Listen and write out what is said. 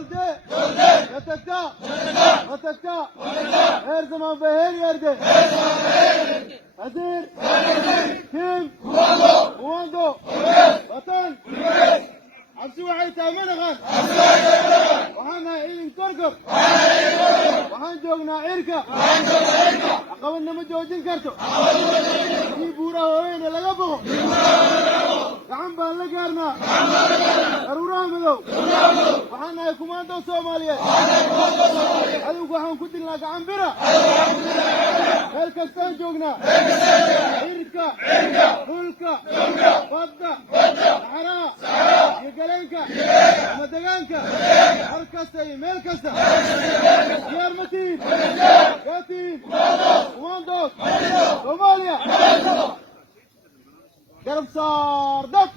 Gölge. Yatakta. Her zaman ve her yerde. Hazır. Kim? Komando. Vatan. Absi waxay taamanagaan. Waxaan nahay ciidan korkor. Waxaan joognaa cirka. Caqabadna ma joojin karto. Haddii buuraha haweeney laga boqo. Gacan baan la gaarnaa. Daruuraha madow. Waxaan nahay kumaando Soomaaliyeed. Cadowga waxaan ku dilnaa gacan bira. Meel kastaan joognaa. Cirka. Dhulka. Badda. Saxaraha. Iyo galeenka. Ama deegaanka. Har kasta iyo meel kasta. Diyaar ma tihiin? Yaa tihiin? Kumaandoos. Soomaaliya. Garab saar dad.